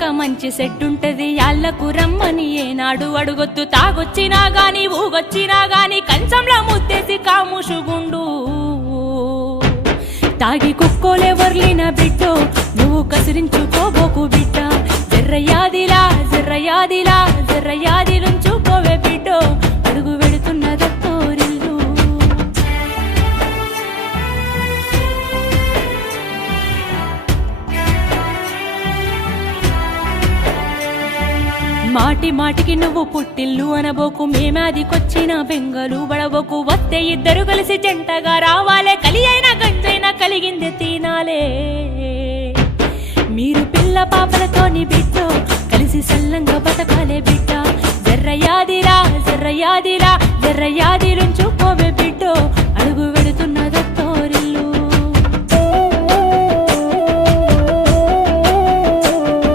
వచ్చాక మంచి సెట్టుంటది యాళ్లకు రమ్మని ఏనాడు అడుగొద్దు తాగొచ్చినా గాని ఊగొచ్చినా గాని కంచంలో ముత్తేసి కాముషుగుండు తాగి కుక్కోలే వర్లిన బిడ్డో నువ్వు కసిరించుకోబోకు బిడ్డ జర్రయాదిలా జర్రయాదిలా జర్రయాదిలుంచుకోవే బిడ్డో అడుగు వెడుతున్నదత్తోరిల్లు మాటి మాటికి నువ్వు పుట్టిల్లు అనబోకు మేమాదికొచ్చిన బెంగలు బడబోకు వస్తే ఇద్దరు కలిసి జంటగా రావాలే కలి అయినా గంజైనా కలిగింది తినాలే మీరు పిల్ల పాపలతో